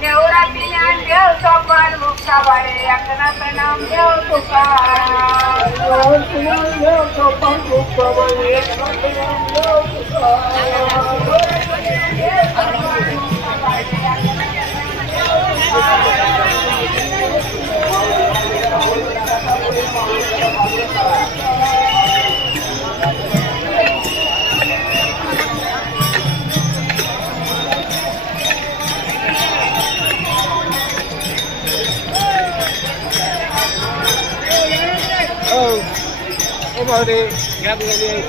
देवराती ज्ञानदेव सोपान मुक्ताबाई एकनाथ नाम देव तुकाराम ज्ञानदेव सोपान मुक्ताबाई एकनाथ नाम देव mau đi gặp người đi